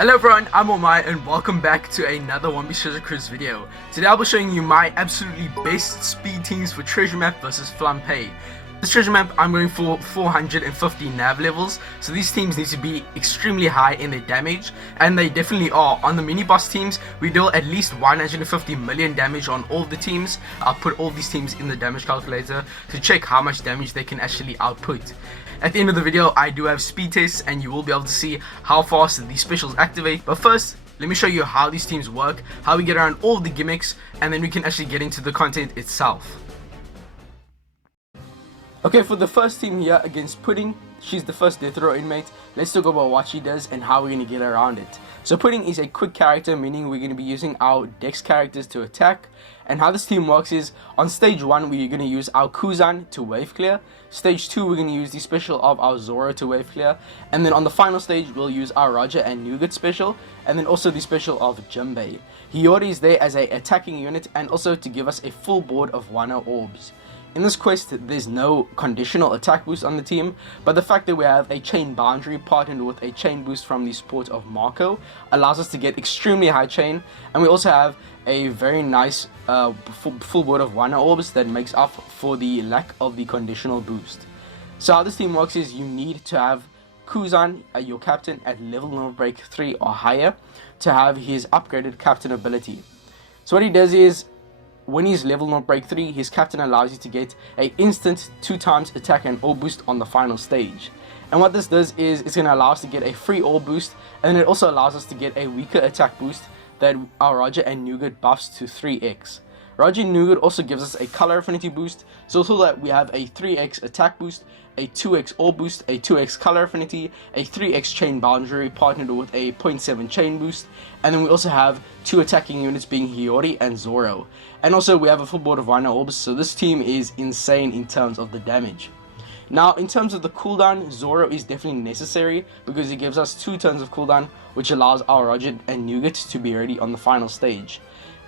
Hello everyone, I'm Omae and welcome back to another One Piece Treasure Cruise video. Today I'll be showing you my absolutely best speed teams for Treasure Map versus Flampe. This Treasure Map I'm going for 450 NAV levels, so these teams need to be extremely high in their damage, and they definitely are. On the mini boss teams, we deal at least 150 million damage on all the teams. I'll put all these teams in the damage calculator to check how much damage they can actually output. At the end of the video, I do have speed tests and you will be able to see how fast these specials activate. But first, let me show you how these teams work, how we get around all of the gimmicks, and then we can actually get into the content itself. Okay, for the first team here against Pudding, she's the first death row inmate. Let's talk about what she does and how we're going to get around it. So Pudding is a quick character, meaning we're going to be using our dex characters to attack. And how this team works is, on stage 1 we're going to use our Kuzan to wave clear. Stage 2 we're going to use the special of our Zoro to wave clear. And then on the final stage we'll use our Roger and Nougat special. And then also the special of Jinbei. Hiyori is there as a attacking unit and also to give us a full board of Wano orbs. In this quest, there's no conditional attack boost on the team, but the fact that we have a chain boundary partnered with a chain boost from the support of Marco allows us to get extremely high chain, and we also have a very nice full board of Wano orbs that makes up for the lack of the conditional boost. So how this team works is you need to have Kuzan, your captain, at level limit break 3 or higher to have his upgraded captain ability. So what he does is, when he's level not break 3, his captain allows you to get a instant 2x attack and orb boost on the final stage. And what this does is it's going to allow us to get a free orb boost, and it also allows us to get a weaker attack boost that our Roger and Nougat buffs to 3x. Roger and Nougat also gives us a color affinity boost, so that we have a 3x attack boost, a 2x orb boost, a 2x color affinity, a 3x chain boundary partnered with a 0.7 chain boost, and then we also have 2 attacking units being Hiyori and Zoro. And also we have a full board of Wano orbs, so this team is insane in terms of the damage. Now in terms of the cooldown, Zoro is definitely necessary because he gives us 2 turns of cooldown, which allows our Roger and Nougat to be ready on the final stage.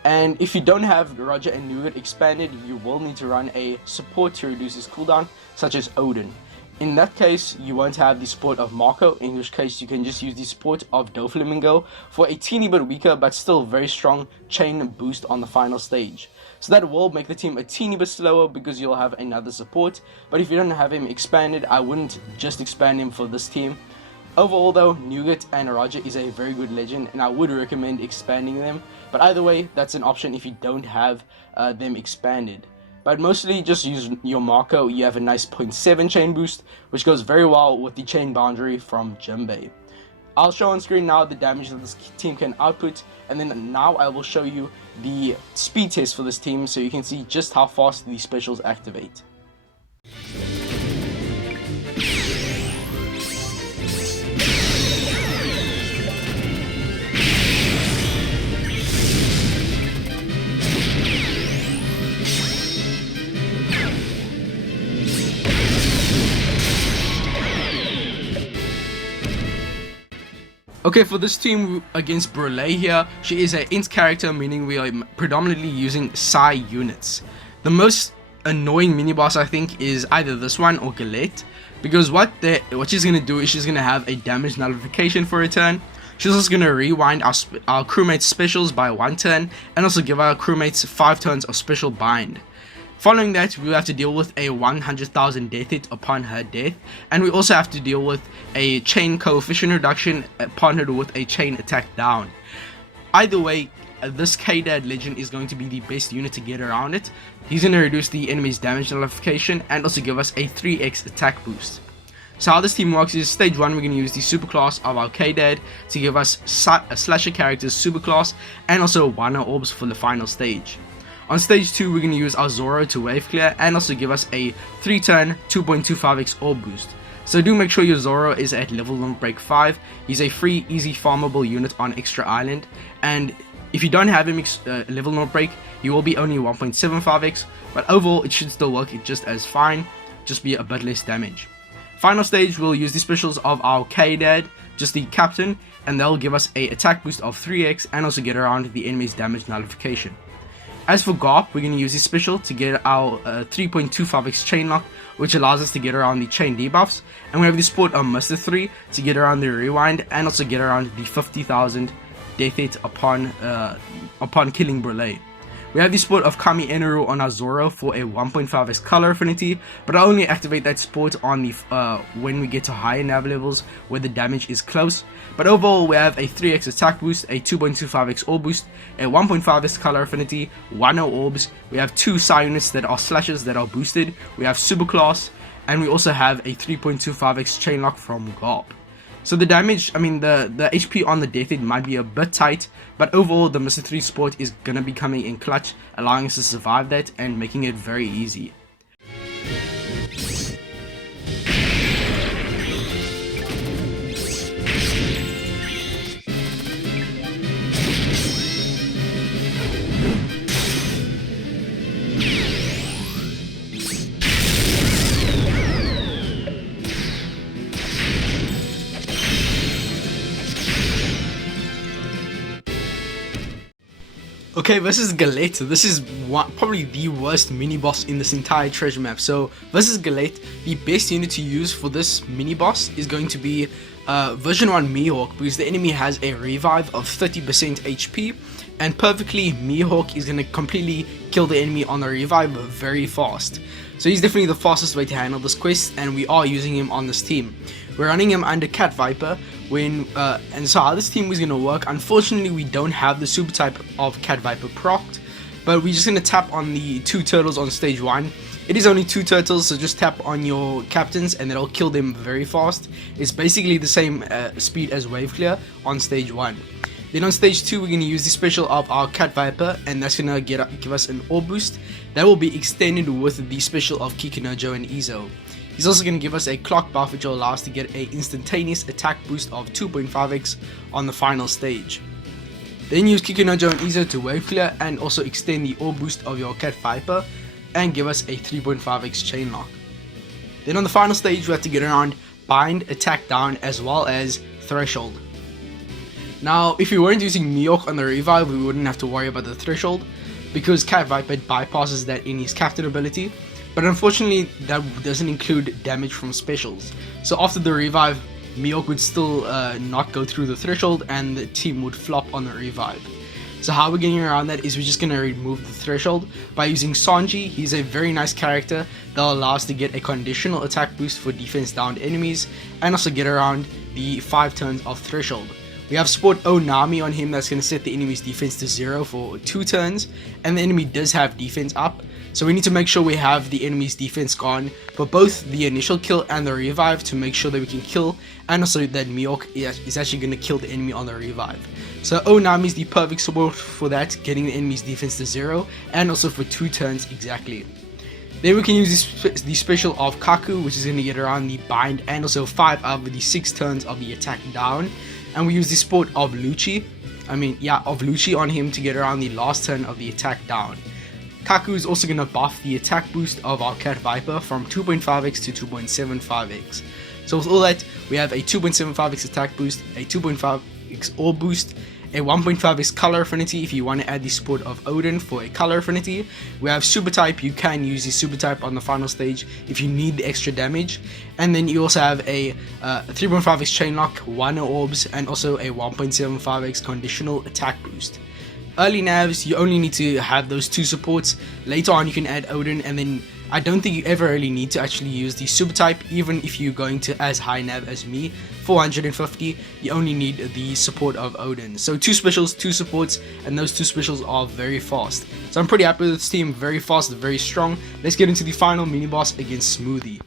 And if you don't have Roger and Nougat expanded, you will need to run a support to reduce his cooldown, such as Odin. In that case, you won't have the support of Marco, in which case you can just use the support of Doflamingo for a teeny bit weaker but still very strong chain boost on the final stage. So that will make the team a teeny bit slower because you'll have another support, but if you don't have him expanded, I wouldn't just expand him for this team. Overall though, Nougat and Roger is a very good legend and I would recommend expanding them, but either way, that's an option if you don't have them expanded. But mostly just use your Marco. You have a nice 0.7 chain boost, which goes very well with the chain boundary from Jinbei. I'll show on screen now the damage that this team can output, and then now I will show you the speed test for this team so you can see just how fast these specials activate. Okay, for this team against Brellay here, she is an int character, meaning we are predominantly using Psi units. The most annoying mini boss I think is either this one or Gillette, because what she's going to do is she's going to have a damage nullification for a turn. She's also going to rewind our crewmates specials by 1 turn and also give our crewmates 5 turns of special bind. Following that, we have to deal with a 100,000 death hit upon her death, and we also have to deal with a chain coefficient reduction partnered with a chain attack down. Either way, this K-Dad legend is going to be the best unit to get around it. He's going to reduce the enemy's damage nullification and also give us a 3x attack boost. So how this team works is, stage 1 we're going to use the superclass of our K-Dad to give us a slasher character's superclass and also Wano orbs for the final stage. On stage 2 we're going to use our Zoro to wave clear and also give us a 3-turn 2.25x orb boost. So do make sure your Zoro is at level limit break 5. He's a free easy farmable unit on Extra Island, and if you don't have him level limit break, he will be only 1.75x, but overall it should still work just as fine, just be a bit less damage. Final stage we'll use the specials of our K-Dad, just the captain, and they'll give us a attack boost of 3x and also get around the enemy's damage nullification. As for Garp, we're going to use his special to get our 3.25x chain lock, which allows us to get around the chain debuffs, and we have the support of Mr. 3 to get around the rewind and also get around the 50,000 death hit upon killing Brellay. We have the support of Kami Eneru on our Zoro for a 1.5x color affinity, but I only activate that support on the when we get to higher nav levels where the damage is close. But overall, we have a 3x attack boost, a 2.25x orb boost, a 1.5x color affinity, 1 orbs. We have 2 Psi units that are slashes that are boosted. We have super class, and we also have a 3.25x chain lock from Garp. So the damage, the HP on the death hit might be a bit tight, but overall the Mr. 3 support is going to be coming in clutch, allowing us to survive that and making it very easy. Okay, versus Gillette. This is probably the worst mini boss in this entire treasure map. So versus Gillette, the best unit to use for this mini boss is going to be version 1 Mihawk, because the enemy has a revive of 30% HP, and perfectly Mihawk is going to completely kill the enemy on the revive very fast. So he's definitely the fastest way to handle this quest, and we are using him on this team. We're running him under Cat Viper, and so how this team is going to work, unfortunately we don't have the super type of Cat Viper procced, but we're just going to tap on the 2 turtles on stage 1. It is only 2 turtles, so just tap on your captains and that'll kill them very fast. It's basically the same speed as Wave Clear on stage 1. Then on stage 2 we're going to use the special of our Cat Viper, and that's going to give us an orb boost that will be extended with the special of Kikunojo and Izo. He's also going to give us a clock buff, which will allow us to get an instantaneous attack boost of 2.5x on the final stage. Then use Kikunojo and Izo to wave clear and also extend the orb boost of your Cat Viper and give us a 3.5x chain lock. Then on the final stage we have to get around bind, attack down, as well as threshold. Now if we weren't using Mihawk on the revive, we wouldn't have to worry about the threshold, because Cat Viper bypasses that in his captain ability. But unfortunately that doesn't include damage from specials. So after the revive, Mihawk would still not go through the threshold and the team would flop on the revive. So how we're getting around that is we're just going to remove the threshold by using Sanji. He's a very nice character that will allow us to get a conditional attack boost for defense downed enemies and also get around the 5 turns of threshold. We have support Onami on him that's going to set the enemy's defense to 0 for 2 turns, and the enemy does have defense up. So we need to make sure we have the enemy's defense gone for both the initial kill and the revive to make sure that we can kill, and also that Mihawk is actually going to kill the enemy on the revive. So Onami is the perfect support for that, getting the enemy's defense to 0 and also for 2 turns exactly. Then we can use the special of Kaku, which is going to get around the bind and also 5 out of the 6 turns of the attack down. And we use the support of Lucci on him to get around the last turn of the attack down. Kaku is also going to buff the attack boost of our Cat Viper from 2.5x to 2.75x. So with all that, we have a 2.75x attack boost, a 2.5x orb boost, a 1.5x color affinity if you want to add the support of Odin for a color affinity. We have super type, you can use the super type on the final stage if you need the extra damage. And then you also have a 3.5x chain lock, 1 orbs, and also a 1.75x conditional attack boost. Early NAVs, you only need to have those 2 supports. Later on you can add Odin, and then I don't think you ever really need to actually use the super type, even if you're going to as high nav as me, 450, you only need the support of Odin. So 2 specials, 2 supports, and those 2 specials are very fast. So I'm pretty happy with this team, very fast, very strong. Let's get into the final mini boss against Smoothie.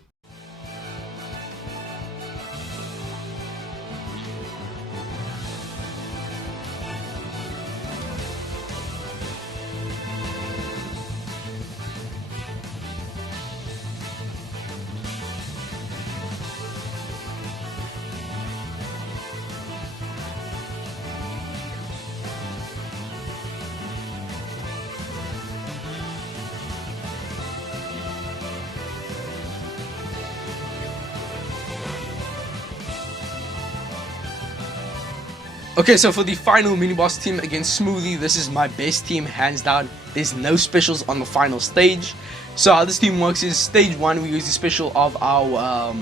Okay, so for the final mini boss team against Smoothie, this is my best team hands down. there's no specials on the final stage. So how this team works is stage 1 we use the special of our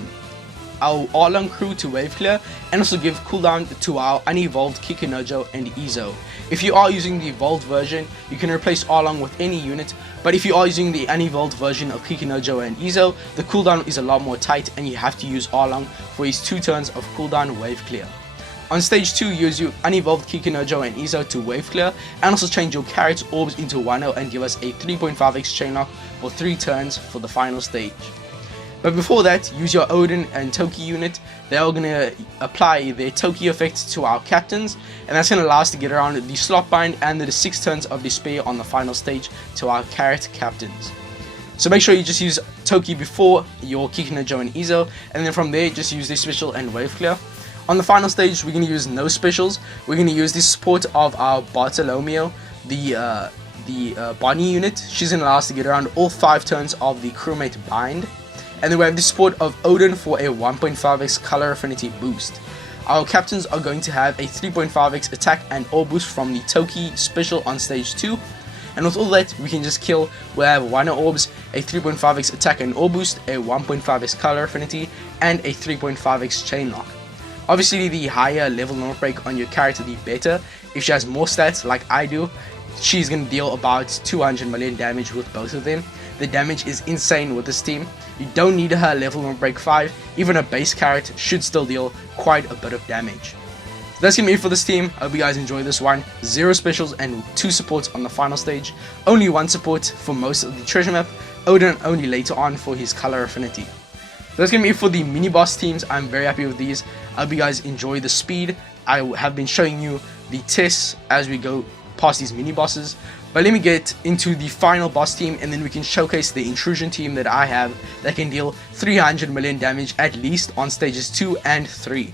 Arlong crew to wave clear, and also give cooldown to our unevolved Kikunojo and Izo. If you are using the evolved version, you can replace Arlong with any unit, but if you are using the unevolved version of Kikunojo and Izo, the cooldown is a lot more tight and you have to use Arlong for his 2 turns of cooldown wave clear. On stage 2, use your unevolved Kikunojo and Izo to wave clear, and also change your carrot's orbs into Wano and give us a 3.5x chain lock for 3 turns for the final stage. But before that, use your Odin and Toki unit. They're all going to apply their Toki effects to our captains, and that's going to allow us to get around the slot bind and the 6 turns of despair on the final stage to our carrot captains. So make sure you just use Toki before your Kikunojo and Izo, and then from there just use the special and wave clear. On the final stage, we're going to use no specials. We're going to use the support of our Bartolomeo, the Bonnie unit. She's going to allow us to get around all 5 turns of the crewmate bind. And then we have the support of Odin for a 1.5x color affinity boost. Our captains are going to have a 3.5x attack and orb boost from the Toki special on stage 2. And with all that, we can just kill. We have Wano orbs, a 3.5x attack and orb boost, a 1.5x color affinity, and a 3.5x chain lock. Obviously, the higher level normal break on your character, the better. If she has more stats like I do, she's going to deal about 200 million damage with both of them. The damage is insane with this team. You don't need her level 1 break 5, even a base carrot should still deal quite a bit of damage. So that's going to be it for this team. I hope you guys enjoy this one. 0 specials and 2 supports on the final stage. Only 1 support for most of the treasure map. Odin only later on for his color affinity. So that's going to be it for the mini boss teams. I'm very happy with these. I hope you guys enjoy the speed. I have been showing you the tests as we go past these mini bosses. But let me get into the final boss team, and then we can showcase the Intrusion team that I have that can deal 300 million damage at least on stages 2 and 3.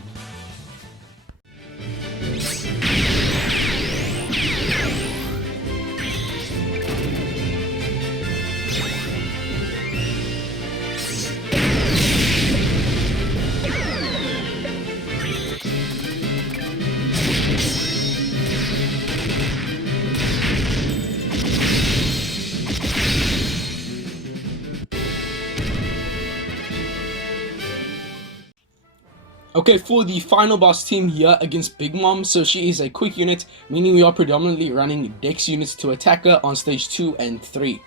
Okay, for the final boss team here against Big Mom, so she is a quick unit, meaning we are predominantly running Dex units to attack her on stage 2 and 3.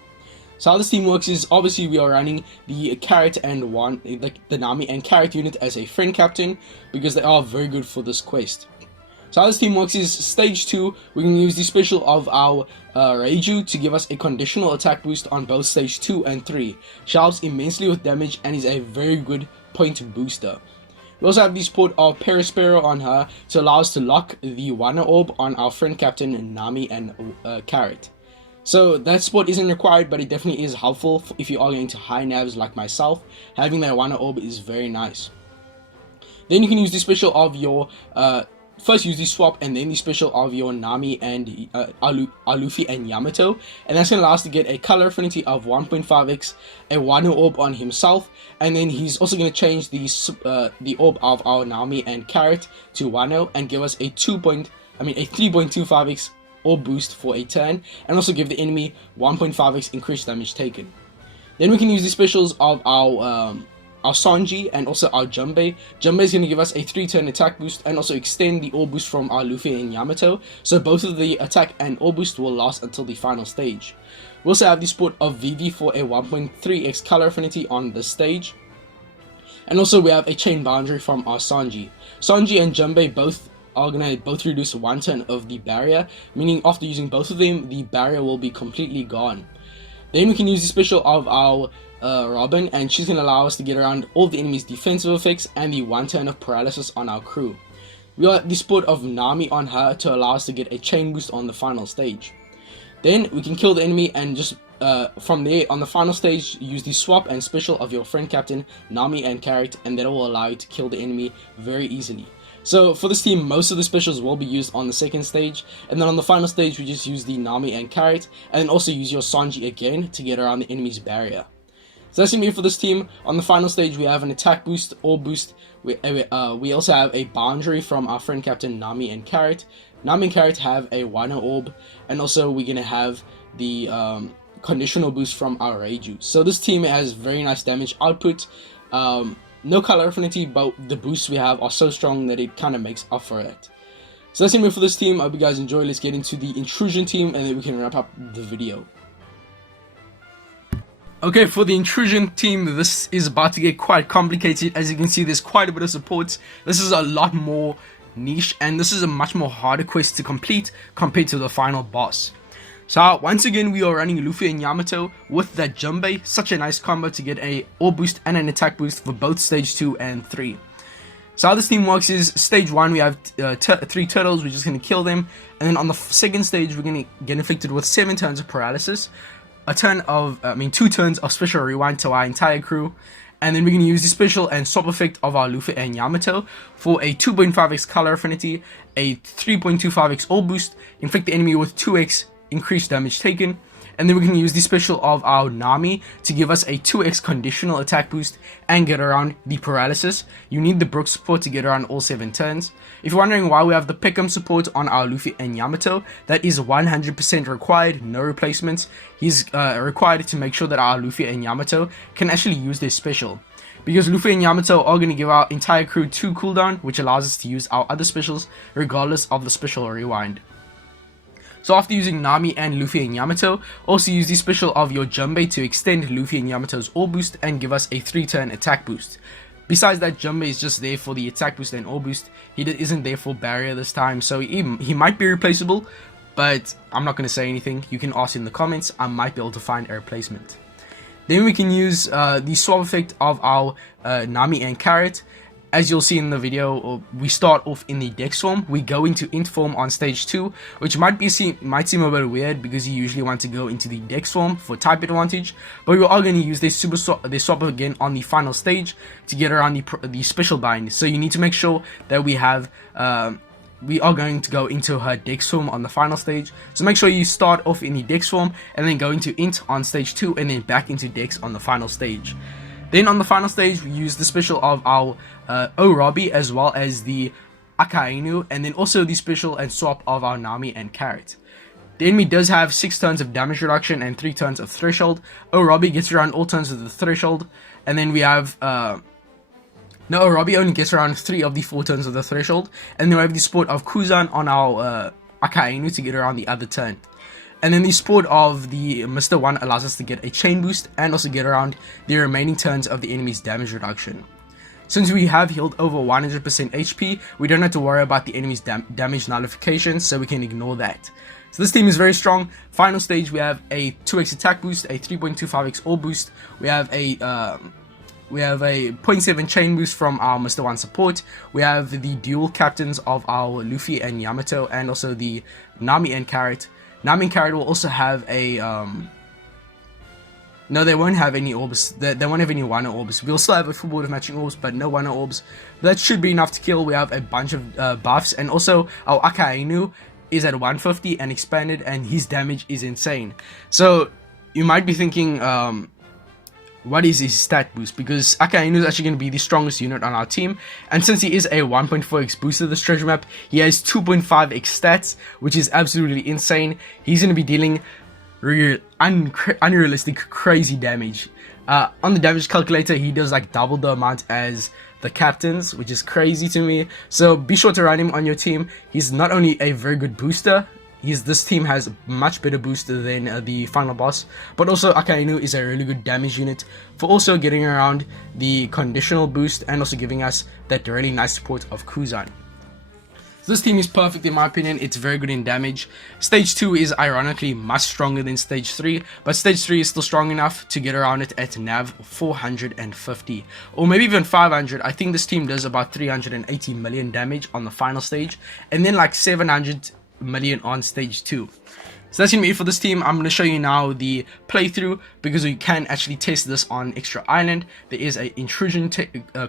So how this team works is, obviously we are running the Carrot and the Nami and Carrot unit as a friend captain, because they are very good for this quest. So how this team works is, stage 2, we can use the special of our Reiju to give us a conditional attack boost on both stage 2 and 3. She helps immensely with damage and is a very good point booster. We also have the support of Perispero on her to allow us to lock the Wano Orb on our friend captain Nami and Carrot. So that support isn't required, but it definitely is helpful if you are going to high NAVS like myself. Having that Wano Orb is very nice. Then you can use the special of your first use the swap and then the special of your Nami and Alufi and Yamato, and that's going to allow us to get a color affinity of 1.5x, a Wano orb on himself, and then he's also going to change the orb of our Nami and Carrot to Wano and give us a 3.25x orb boost for a turn, and also give the enemy 1.5x increased damage taken. Then we can use the specials of our Sanji and also our Junbei. Junbei is going to give us a 3-turn attack boost and also extend the orb boost from our Luffy and Yamato, so both of the attack and orb boost will last until the final stage. We also have the support of Vivi for a 1.3x color affinity on the stage, and also we have a chain boundary from our Sanji. Sanji and Junbei are going to both reduce 1 turn of the barrier, meaning after using both of them, the barrier will be completely gone. Then we can use the special of our Robin, and she's going to allow us to get around all the enemy's defensive effects and the 1 turn of paralysis on our crew. We got the support of Nami on her to allow us to get a chain boost on the final stage. Then we can kill the enemy and just from there on the final stage use the swap and special of your friend captain Nami and Carrot, and that will allow you to kill the enemy very easily. So for this team, most of the specials will be used on the second stage, and then on the final stage we just use the Nami and Carrot, and then also use your Sanji again to get around the enemy's barrier. So that's going to be it for this team. On the final stage we have an attack boost, orb boost. We also have a boundary from our friend captain Nami and Carrot. Nami and Carrot have a Wano orb, and also we're going to have the conditional boost from our Reiju. So this team has very nice damage output. No color affinity, but the boosts we have are so strong that it kind of makes up for it. So that's it for this team. I hope you guys enjoy. Let's get into the Intrusion team, and then we can wrap up the video. Okay, for the Intrusion team, this is about to get quite complicated. As you can see, there's quite a bit of support. This is a lot more niche, and this is a much more harder quest to complete compared to the final boss. So once again, we are running Luffy and Yamato with that Junbei. Such a nice combo to get a ore boost and an attack boost for both stage 2 and 3. So how this team works is, stage 1 we have 3 turtles, we're just going to kill them. And then on the second stage, we're going to get inflicted with 7 turns of paralysis. 2 turns of special rewind to our entire crew. And then we're going to use the special and swap effect of our Luffy and Yamato for a 2.5x color affinity, a 3.25x ore boost, inflict the enemy with 2x increased damage taken, and then we can use the special of our Nami to give us a 2x conditional attack boost and get around the paralysis. You need the Brook support to get around all 7 turns. If you're wondering why we have the Peckham support on our Luffy and Yamato, that is 100% required, no replacements. He's required to make sure that our Luffy and Yamato can actually use their special. Because Luffy and Yamato are going to give our entire crew 2 cooldown, which allows us to use our other specials regardless of the special rewind. So after using Nami and Luffy and Yamato, also use the special of your Junbei to extend Luffy and Yamato's ore boost and give us a 3-turn attack boost. Besides that, Junbei is just there for the attack boost and ore boost. He isn't there for barrier this time, so he might be replaceable, but I'm not going to say anything. You can ask in the comments, I might be able to find a replacement. Then we can use the swap effect of our Nami and Carrot. As you'll see in the video, we start off in the Dex form. We go into Int form on stage 2, which might seem a bit weird because you usually want to go into the Dex form for type advantage. But we are going to use their swap again on the final stage to get around the special bind. So you need to make sure that we have we are going to go into her Dex form on the final stage. So make sure you start off in the Dex form and then go into Int on stage 2 and then back into Dex on the final stage. Then on the final stage, we use the special of our Orobi as well as the Akainu, and then also the special and swap of our Nami and Carrot. The enemy does have 6 turns of damage reduction and 3 turns of threshold. Orobi gets around all turns of the threshold, and then we have Orobi only gets around 3 of the 4 turns of the threshold, and then we have the support of Kuzan on our Akainu to get around the other turn. And then the support of the Mr. 1 allows us to get a chain boost and also get around the remaining turns of the enemy's damage reduction. Since we have healed over 100% HP, we don't have to worry about the enemy's damage nullification, so we can ignore that. So this team is very strong. Final stage, we have a 2x attack boost, a 3.25x ore boost. We have a 0.7 chain boost from our Mr. 1 support. We have the dual captains of our Luffy and Yamato, and also the Nami and Carrot. Nami and Carrot will also have a no, they won't have any orbs. They won't have any 1 orbs. We'll still have a full board of matching orbs, but no 1 orbs. That should be enough to kill. We have a bunch of buffs, and also our Akainu is at 150 and expanded, and his damage is insane. So you might be thinking, what is his stat boost? Because Akainu is actually going to be the strongest unit on our team, and since he is a 1.4x booster this treasure map, he has 2.5x stats, which is absolutely insane. He's going to be dealing unrealistic crazy damage. On the damage calculator, he does like double the amount as the captains, which is crazy to me. So be sure to run him on your team. He's not only a very good booster, this team has much better booster than the final boss, but also Akainu is a really good damage unit for also getting around the conditional boost and also giving us that really nice support of Kuzan. This team is perfect in my opinion. It's very good in damage. Stage 2 is ironically much stronger than Stage 3, but Stage 3 is still strong enough to get around it at NAV 450 or maybe even 500. I think this team does about 380 million damage on the final stage, and then like 700 million on Stage 2. So that's gonna be it for this team. I'm gonna show you now the playthrough because we can actually test this on Extra Island. There is a Intrusion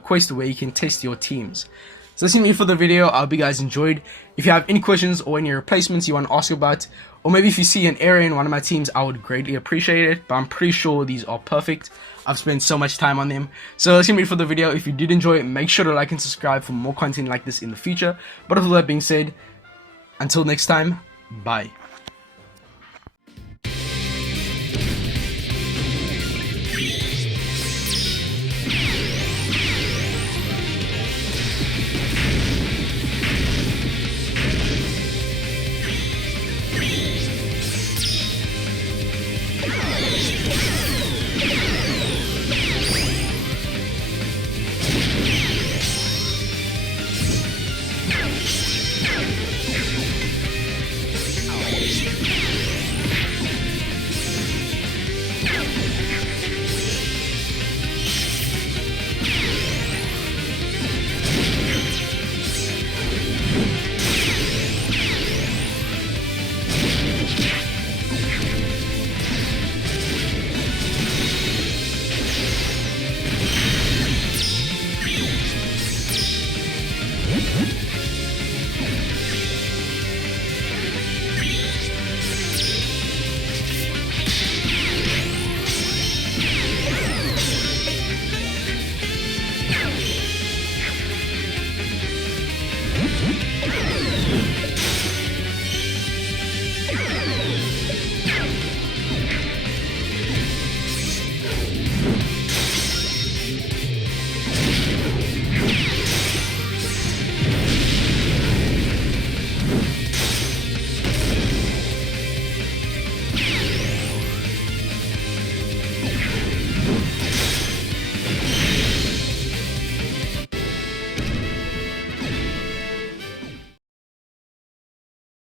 quest where you can test your teams. So that's gonna be it for the video. I hope you guys enjoyed. If you have any questions or any replacements you want to ask about, or maybe if you see an error in one of my teams, I would greatly appreciate it, but I'm pretty sure these are perfect. I've spent so much time on them. So that's gonna be it for the video. If you did enjoy it, make sure to like and subscribe for more content like this in the future. But with all that being said, until next time, bye.